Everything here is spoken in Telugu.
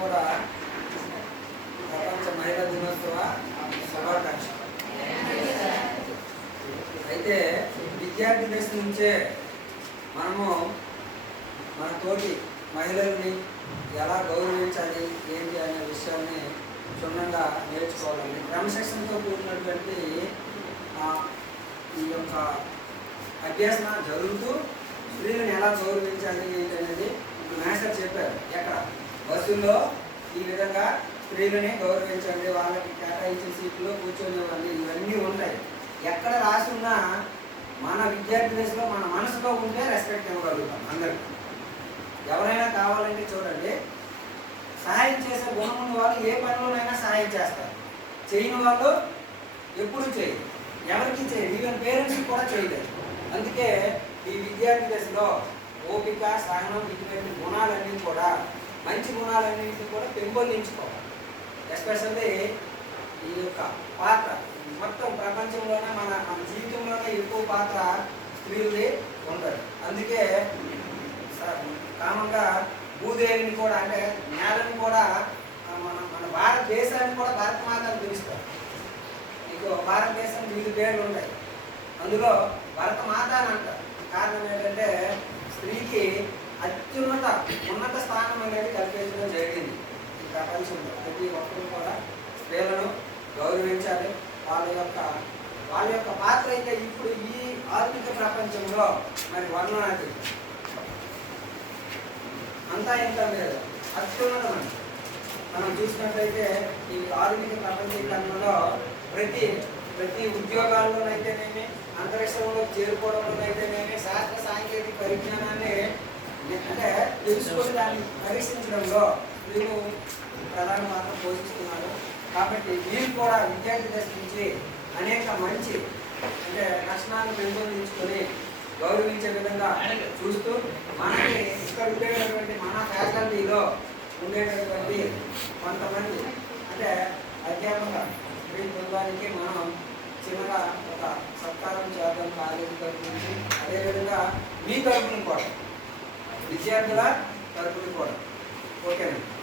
కూడా ప్రపంచ మహిళా దినోత్సవ శుభాకాంక్ష అయితే విద్యార్థి దశ నుంచే మనము మన తోటి మహిళల్ని ఎలా గౌరవించాలి ఏంటి అనే విషయాన్ని క్షుణ్ణంగా నేర్చుకోవాలండి క్రమశిక్షణతో కూడినటువంటి ఈ యొక్క అభ్యాసన జరుగుతూ స్త్రీలను ఎలా గౌరవించాలి ఏంటి అనేది ఇప్పుడు మాస్టర్ చెప్పారు. బస్సుల్లో ఈ విధంగా స్త్రీలని గౌరవించండి వాళ్ళకి కేటాయించిన సీట్లో కూర్చొనివ్వండి. ఇవన్నీ ఉంటాయి. ఎక్కడ రాసి ఉన్నా మన విద్యార్థి దశలో మన మనసులో ఉంటే రెస్పెక్ట్ ఇవ్వగలుగుతాం అందరికీ ఎవరైనా కావాలంటే చూడండి సహాయం చేసే గుణం ఉన్న వాళ్ళు ఏ పనిలోనైనా సహాయం చేస్తారు. చేయని వాళ్ళు ఎప్పుడు చేయరు. ఎవరికి చేయరు. ఈవెన్ పేరెంట్స్కి కూడా చేయలేదు అందుకే ఈ విద్యార్థి దశలో ఓపిక సహనం ఇటువంటి గుణాలన్నీ కూడా మంచి గుణాలన్నింటినీ కూడా పెంపొందించుకోవాలి. ఎస్పెషల్లీ ఈ యొక్క పాత్ర మొత్తం ప్రపంచంలోనే మన మన జీవితంలోనే ఎక్కువ పాత్ర స్త్రీలది ఉంటుంది. అందుకే స- కామంగా భూదేవిని కూడా అంటే నేలని కూడా మన మన భారతదేశాన్ని కూడా భారతమాత అని పిలుస్తారు. మీకు భారతదేశం వివిధ పేర్లు ఉన్నాయి అందులో భరతమాత అని అంటారు. కారణం ఏంటంటే ఈ ప్రతి ఒక్కరు కూడా స్త్రీలను గౌరవించాలి. వాళ్ళ యొక్క వాళ్ళ యొక్క పాత్ర అయితే ఇప్పుడు ఈ ఆధునిక ప్రపంచంలో మరి వర్ణనాది అంతా ఇంత లేదు అత్యున్నతమని మనం చూసినట్లయితే ఈ ఆధునిక ప్రపంచీకరణలో ప్రతి ప్రతి ఉద్యోగాల్లోనైతేనేమి అంతరిక్షంలో చేరుకోవడంలోనైతేనేమి శాస్త్ర సాంకేతిక పరిజ్ఞానాన్ని అంటే తెలుసుకుని దాన్ని పరీక్షించడంలో వీళ్ళు ప్రధాన పాత్ర పోషిస్తున్నారు. కాబట్టి వీళ్ళు కూడా విద్యార్థి దశ నుంచి అనేక మంచి అంటే లక్షణాలను పెంపొందించుకొని గౌరవించే విధంగా చూస్తూ మనకి ఇక్కడ ఉండేటటువంటి మన ఫ్యాకల్టీలో ఉండేటటువంటి కొంతమంది అంటే అధ్యాపక బృందానికి మనం చిన్నగా ఒక సత్కారం చేద్దాం కాలేజీ తరపు నుంచి. అదేవిధంగా మీ తరపున కూడా విద్యార్థుల తరపున కూడా. ఓకేనండి